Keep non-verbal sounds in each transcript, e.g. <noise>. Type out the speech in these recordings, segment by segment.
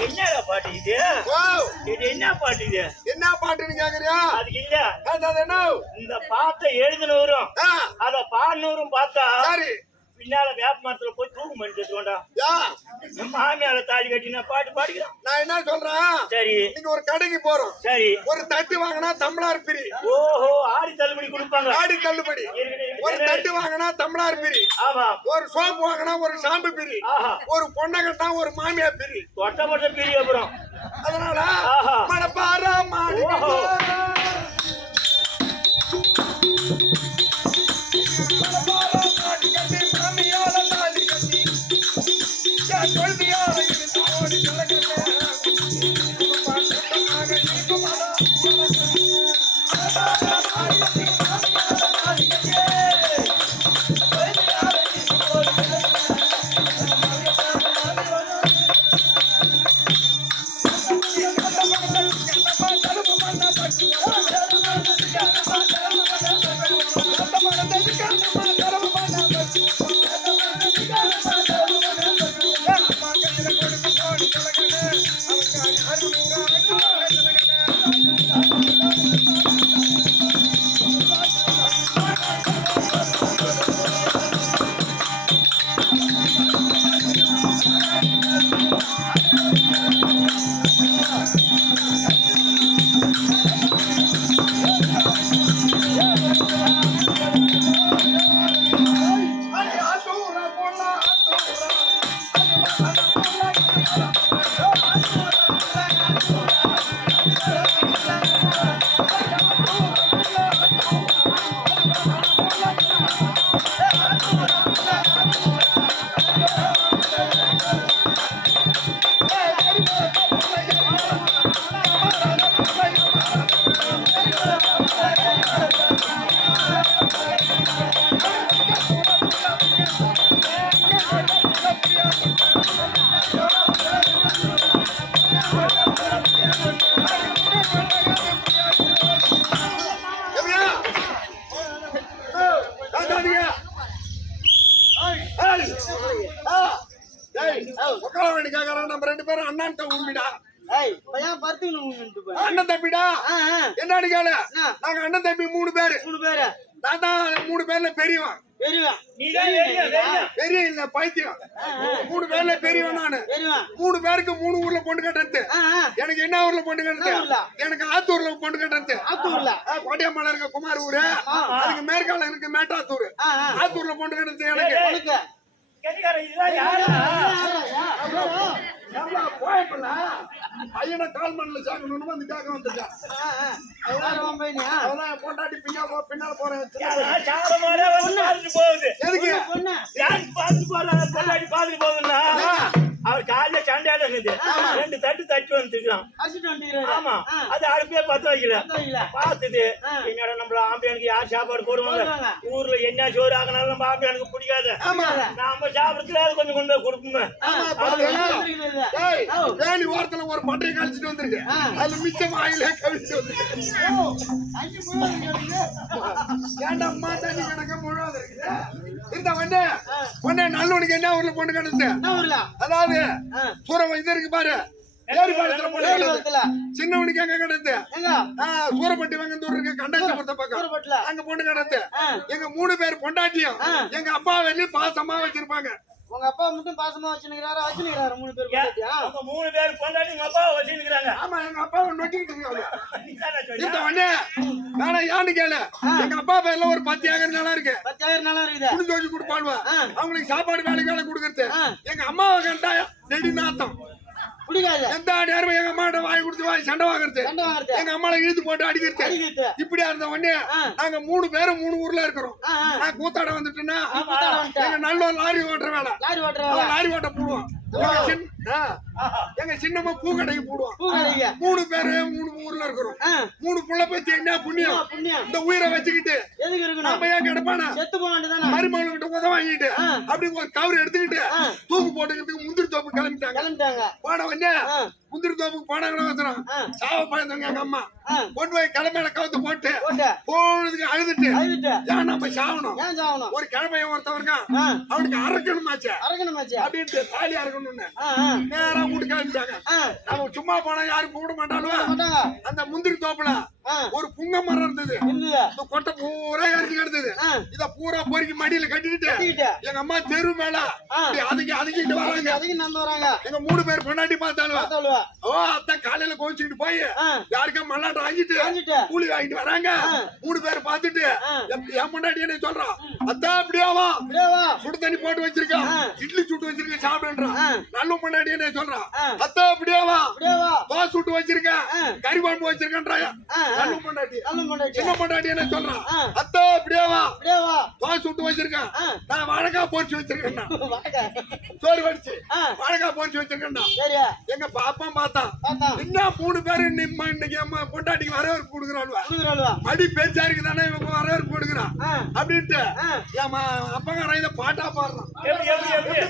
என்னடா பாட்டு இது? இது என்ன பாட்டு இது? என்ன பாட்டுன்னு கேக்குறியா? அதுக்கு இல்ல. என்ன? இந்த பாட்டை எழுதினவரும் அத பாடினவரும் பார்த்தா சரி. பின்னால வேப்ப மரத்துல போய் தூக்கு பண்ணிட்டு யா. மாமியால தாலி கட்டின பாட்டு பாடிக்கிறான். நான் என்ன சொல்றேன்? சரி. இன்னைக்கு ஒரு கடைக்கு போறோம். சரி. ஒரு தட்டு வாங்கினா தமிழார் பிரி. ஓஹோ ஆடி தள்ளுபடி கொடுப்பாங்க ஆடி தள்ளுபடி. ஒரு தட்டு வாங்கினா தமிழார் பிரி. ஆமா. ஒரு சோப்பு வாங்கினா ஒரு ஷாம்பு பிரி. ஆஹா. ஒரு பொண்ணை கட்டினா ஒரு மாமியா பிரி. தொட்ட போட்ட பிரிய அப்புறம். அதனால ஆஹா. மணப்பாரா மாடி ஓஹோ. அண்ணன் தம்பிடா? ஆ ஆ, என்னன்னு கேளு? நாங்க அண்ணன் தம்பி மூணு பேரு. மூணு பேரு. நான் தான் மூணு பேர்ல பெரியவன். பெரிய இல்ல பைத்தியம். மூணு பேர்ல பெரியவன் நானு. பெரியவன். மூணு பேருக்கு மூணு ஊர்ல பொண்ணு கட்டுறது. எனக்கு என்ன ஊர்ல பொண்ணு? கட்டுறது? எனக்கு ஆத்தூர்ல பொண்ணு கட்டுறது. ஆத்தூர்ல. கோட்டையம்மால இருக்க குமார் ஊரு. அதுக்கு மேற்கால இருக்கு மேட்டாத்தூர். ஆத்தூர்ல பொண்ணு கட்டுறது எனக்கு. எவ்வளவு போயப்பல பையனை கால் மண்ணில் சாக்கணும்னு வந்து கேட்க வந்துட்டான். ஆ ஆ அவ்வளோ பையனியா அவதான் என் பொண்டாட்டி பின்னா பின்னால போறேன். போகுது. எதுக்கு? யாருக்கு பார்த்துட்டு போறாங்க பொண்டாட்டி பார்த்துட்டு போகுதுன்னா வந்துருக்கான் ஆமா. அது அடுப்பே பத்த வைக்கல. ஆ. என்னோட நம்மள ஆம்பியானுக்கு யார் சாப்பாடு போடுவாங்க. ஊர்ல என்ன சோறு ஆகினாலும் நம்ம ஆம்பியானுக்கு பிடிக்காது. ஆமா. நாம சாப்பிடத்துல அது கொஞ்சம் கொண்டு போய் கொடுப்போமே. வேலி ஓரத்துல ஒரு பட்டையை கழிச்சிட்டு வந்திருக்கு. அதுல மிச்சம் ஆயிலே. ஏன்டா அம்மா தண்ணி கிடக்க முழுவதும் இருக்குது இந்த வண்ணே உடனே நல்லவனுக்கு என்ன ஊர்ல பொண்ணு கிடந்து? அதாவது சூரம் இது இருக்கு பாரு. சின்னவனுக்கு எங்க எங்க? சூரப்பட்டி வெங்கந்தூர் இருக்கு. கண்டாச்சபுரத்த பக்கம் அங்க பொண்ணு கிடந்து ஆ. எங்க மூணு பேர் பொண்டாட்டியும். எங்க அப்பா வெளியே பாசமா வச்சிருப்பாங்க. உங்க அப்பா மட்டும் பாசமா வச்சுக்கிறாரு வச்சுக்கிறாரு மூணு பேர்? அவங்க மூணு பேர் கொண்டாடி எங்க அப்பா வச்சுக்கிறாங்க ஆமா எங்க அப்பா இருக்காங்க. இந்த உடனே வேணா யான்னு கேளு. எங்க அப்பா பேர்ல ஒரு பத்து ஏக்கர் நிலம் இருக்கு. பத்தாயிரம் நல்லா இருக்குது. புடிஞ்சு வச்சு கொடுப்பாளுவா. ஆ. அவங்களுக்கு சாப்பாடு வேலைக்கு வேலை கொடுக்கறது. எங்க அம்மாவை கண்டா நெடி நாத்தம் பிடிக்காது எந்த நேரமும் எங்க அம்மாட்ட வாங்கி கொடுத்து வாங்கி சண்டை வாங்குறது. எங்க அம்மால இழுத்து போட்டு அடிக்கிறது. இப்படியா இருந்த உடனே. நாங்க மூணு பேரும் மூணு ஊர்ல இருக்கிறோம். நான் கூத்தாட வந்துட்டேன்னா. எங்க நல்ல லாரி ஓட்டுற வேலை. லாரி அவன் லாரி ஓட்ட போடுவான். எங்க சின்னம்மா பூ கடைக்கு போடுவான். பூ கடைக்கு? மூணு பேரு மூணு ஊர்ல இருக்கிறோம். மூணு புள்ள பத்தி என்ன புண்ணியம். இந்த உயிரை வச்சுக்கிட்டு நம்ம ஏன் கிடப்பானா? மருமகள் கிட்ட உதவ வாங்கிட்டு. அப்படி ஒரு கவர் எடுத்துக்கிட்டு. தூக்கு போட்டுக்கிறதுக்கு முந்திரி தோப்பு கிளம்பிட்டாங்க. கிளம்பிட்டாங்க. உடனே ஆ. முந்திரி தோப்புக்கு போனாங்களா வச்சுறோம். சாவ பயந்தவங்க எங்க அம்மா. கொண்டு போய் கிளம்பையில கவுத்து போட்டு போனதுக்கு அழுதுட்டு ஏன் நம்ம சாவணும்? ஒரு கிழமைய ஆ. அவனுக்கு அரைக்கணுமாச்சே? அரைக்கணுமாச்சு? அப்படின்ட்டு தாலி அறுக்கணும்னு நேரா கேட்டாங்க ஆ, நம்ம சும்மா போனா யாரும் கூப்பிட மாட்டாலும். அந்த முந்திரி தோப்புல. ஒரு புங்க மரம் இருந்தது. இந்த கொட்டை பூரா எரிஞ்சு கிடந்தது இத பூரா பொறுக்கி மடியில கட்டிக்கிட்டு கட்டிக்கிட்டு. எங்க அம்மா தெரு மேல அதுக்கு அதுக்கிட்டு வராங்க அதுக்கு நடந்து வராங்க. எங்க மூணு பேர் பொண்டாட்டி பார்த்தாலும். ஓ அத்தை காலையில கோச்சிக்கிட்டு போய் யாருக்கா மல்லாட்டம் வாங்கிட்டு. கூலி வாங்கிட்டு வராங்க. மூணு பேர் பார்த்துட்டு. என் பொண்டாட்டி என்ன சொல்றான் அத்தா அப்படியாவா. சுடு தண்ணி போட்டு வச்சிருக்கான். இட்லி சுட்டு வச்சிருக்கேன் சாப்பிடுன்றான். நல்ல பொண்டாட்டி என்ன சொல்றான். அத்தா அப்படியாவா. தோசை சுட்டு வச்சிருக்கேன். கறி குழம்பு வச்சிருக்கேன்றாயா நல்ல பொண்டாட்டி நல்ல பொண்டாட்டி. சின்ன பொண்டாட்டி என்ன சொல்றான். அத்தா அப்படியாவா அப்படியே வா. தோசை சுட்டு வச்சிருக்கேன் ஆ. நான் வாழைக்காய் பொரிச்சு வச்சிருக்கேன். <laughs> சோறு வடிச்சு ஆ. வாழைக்காய் பொரிச்சு வச்சிருக்கேன்டா சரியா? எங்க பாப்பா பார்த்தான் பார்த்தா. என்ன மூணு பேரு நிம்ம இன்னைக்கு அம்மா பொண்டாட்டிக்கு வரவேற்பு கொடுக்குறாள்வா குடுக்குறாளுவா. அடி பேச்சா இருக்குதானே இவங்க வரவேற்பு கொடுக்குறான் ஆ, அப்படின்ட்டு ஆ. என் அப்பங்காரன் இதை பாட்டா பாடுறான் எப்படி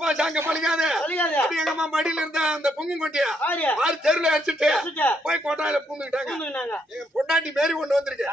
பாச்சு அங்க பழிக்காது. அப்படி எங்க அம்மா மடியில இருந்த அந்த பொங்கு கொட்டியா. ஆறு தெருல அடிச்சுட்டு. போய் கொட்டாயில பூந்துக்கிட்டாங்க. எங்க பொண்டாட்டி மாரி ஒண்ணு வந்திருக்கு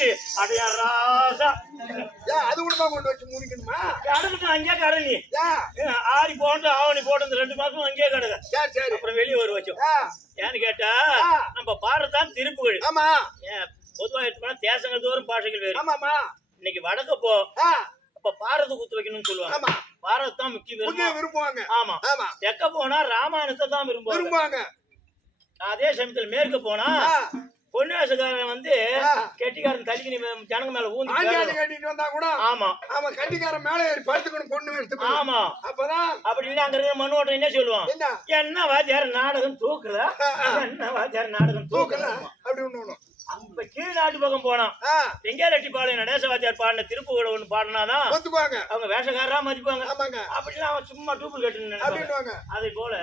பாட்டு அடையா ராசா அது கூட கொண்டு வச்சு முடிக்கணுமா? அங்கேயே நீ. ஆடி போட்டு ஆவணி போட்டு இந்த ரெண்டு மாசம் அங்கேயே கிடக்க. சரி சரி. அப்புறம் வெளியே வர வச்சோம் ஏன்னு கேட்டா. நம்ம பாடுறதுதான் திருப்புகழ். ஆமா. ஏன் பொதுவா எடுத்து போனா தேசங்கள் தோறும் பாஷைகள் வேறு. ஆமாமா இன்னைக்கு வடக்க போ. அப்ப பாரத குத்து வைக்கணும்னு சொல்லுவாங்க. ஆமா. பாரத தான் முக்கிய விரும்புவாங்க ஆமா. ஆமா. தெற்க போனா ராமாயணத்தை தான் விரும்புவாங்க. விரும்புவாங்க. அதே சமயத்துல மேற்கு போனா ஆ, பொன்னியாசக்காரன் வந்து. கெட்டிக்காரன் தலிக்கு ஜனங்க மேல ஊந்து. கட்டிட்டு வந்தா கூட ஆமா. அவன் கட்டிக்காரன் மேல ஏறி படுத்துக்கணும் பொண்ணு எடுத்து ஆமா. அப்பதான் அப்படின்னு அங்க இருக்கிற மண் ஓட்டம் என்ன சொல்லுவான்? என்ன? வாத்தியார் நாடகம் தூக்குறா என்ன வாத்தியார் நாடகம் தூக்கல? தூக்கல? அப்படி ஒண்ணு இப்ப கீழ் நாட்டு பக்கம் போனான். ஆ, வெங்காரெட்டிப்பாளையம் நடேச வாத்தியார் பாடின திருப்புகழ ஒண்ணு பாடினாதான் அவங்க வேஷக்காரரா மதிப்பாங்க அப்படிலாம் அவன் சும்மா டூப்பு கட்டுன்னு அதே போல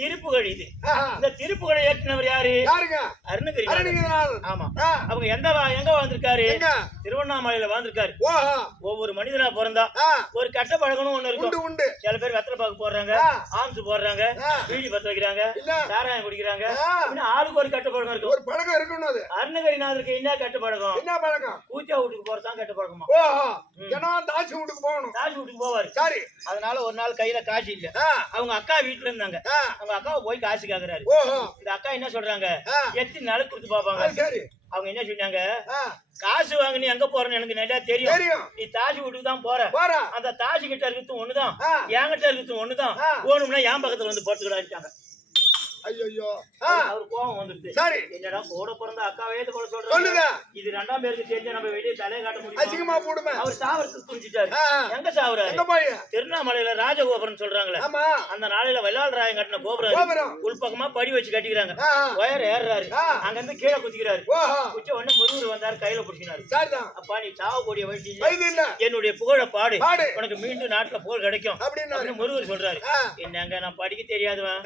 திருப்புகழ் இது. இந்த திருப்புகழை ஏற்றினவர் யாரு? அருணகிரி அருணகிரிநாதர். ஆமா. அவங்க எந்த எங்க வாழ்ந்திருக்காரு? திருவண்ணாமலையில வாழ்ந்திருக்காரு. ஒவ்வொரு மனிதனா பிறந்தா ஒரு கெட்ட பழக்கணும் ஒண்ணு இருக்கும். சில பேர் வெத்தலை பாக்கு போடுறாங்க. ஆம்ஸ் போடுறாங்க. பீடி பத்த வைக்கிறாங்க சாராயம் குடிக்கிறாங்க. ஆளுக்கு ஒரு கெட்ட பழக்கம் இருக்கும். ஒரு பழக்கம் இருக்கணும் அருணகிரிநாதருக்கு என்ன கெட்ட பழக்கம்? என்ன பழக்கம்? பூஜா வீட்டுக்கு போறதுதான் கெட்ட பழக்கமா? தினம் தாசி வீட்டுக்கு போகணும். காசு வீட்டுக்கு போவாரு. சரி. அதனால ஒரு நாள் கையில காசு இல்ல. அவங்க அக்கா வீட்டுல இருந்தாங்க. அவங்க அக்காவை போய் காசு கேக்குறாரு. இந்த அக்கா என்ன சொல்றாங்க? எத்தனை நாளுக்கு கொடுத்து பாப்பாங்க? அவங்க என்ன சொன்னாங்க? காசு வாங்க நீ எங்க போறன்னு எனக்கு நல்லா தெரியும். நீ தாஜி வீட்டுக்கு தான் போற. அந்த தாஜி கிட்ட இருக்கிறது ஒண்ணுதான். என்கிட்ட இருக்கிறது ஒண்ணுதான். ஆ. ஓணும்னா என் பக்கத்துல வந்து போட்டுக்கிடாட்டாங்க ஐயோ அவர் கோவம் வந்துருச்சு. சரி. என்னடா கூட பிறந்த அக்காவே இது கூட சொல்லுங்க. சொல்றாங்க இது ரெண்டாம் பேருக்கு தெரிஞ்ச நம்ம வெளியே தலையை காட்ட முடியும்? அசிங்கமா போடுமே. அவர் சாவரத்துக்கு புரிஞ்சுட்டாரு. ஆ, எங்க சாவுறாரு எங்க போய்? திருவண்ணாமலையில ராஜகோபுரம் சொல்றாங்களே. ஆமா. அந்த நாளையில வெள்ளாளராயன் கட்டின கோபுரம் உள்பக்கமா படி வச்சு கட்டிக்கிறாங்க. ஒயர் ஏறுறாரு. ஆ. அங்க இருந்து கீழே குதிக்கிறாரு. குச்ச உடனே முருகர் வந்தாரு கையில பிடிச்சினாரு சரிதான். அப்பா நீ சாவக்கூடிய வயசு இல்ல. என்னுடைய புகழ பாடு. உனக்கு மீண்டும் நாட்டுல புகழ் கிடைக்கும். அப்படின்னு முருகர் சொல்றாரு. என்னங்க நான் படிக்க தெரியாதவன்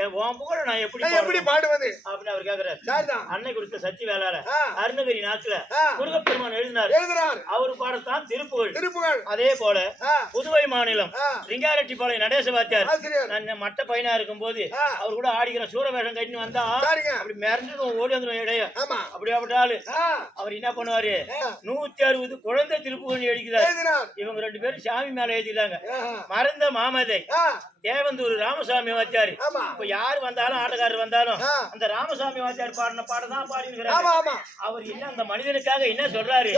என் புகழ புகழ நான் எப்படி நான் எப்படி பாடுவேன்? பாடுவது? அப்படின்னு அவர் கேக்குறாரு. சரிதான். அன்னை கொடுத்த சக்தி வேளாள ஆ. அருணகிரி நாட்டுல ஆ. முருகப்பெருமான் எழுதினார். எழுதுறார் அவர் பாடத்தான் திருப்புகழ். திருப்புகழ். அதே போல புதுவை மாநிலம். ரிங்காரெட்டிப்பாளையம் நடேச வாத்தியார் நான் மட்ட பையனா இருக்கும்போது ஆ. அவர் கூட ஆடிக்கிற சூரவேஷம் கட்டின்னு வந்தா அப்படி மிரண்டு ஓடி வந்துடும் இடைய அப்படி அப்படி ஆளு. ஆ, அவர் என்ன பண்ணுவாரு. நூத்தி அறுபது குழந்தை திருப்புகழ் எழுதினார். இவங்க ரெண்டு பேரும் சாமி மேல எழுதிட்டாங்க ஆஹா. மறந்த மாமதை. தேவந்தூர் ராமசாமி வாத்தியார். இப்ப யார் வந்தாலும் ஆட்டக்காரர் வந்தாலும். அந்த ராமசாமி வாத்தியார் பாடின பாடம் தான் பாடி அவர் என்ன அந்த மனிதனுக்காக என்ன சொல்றாரு?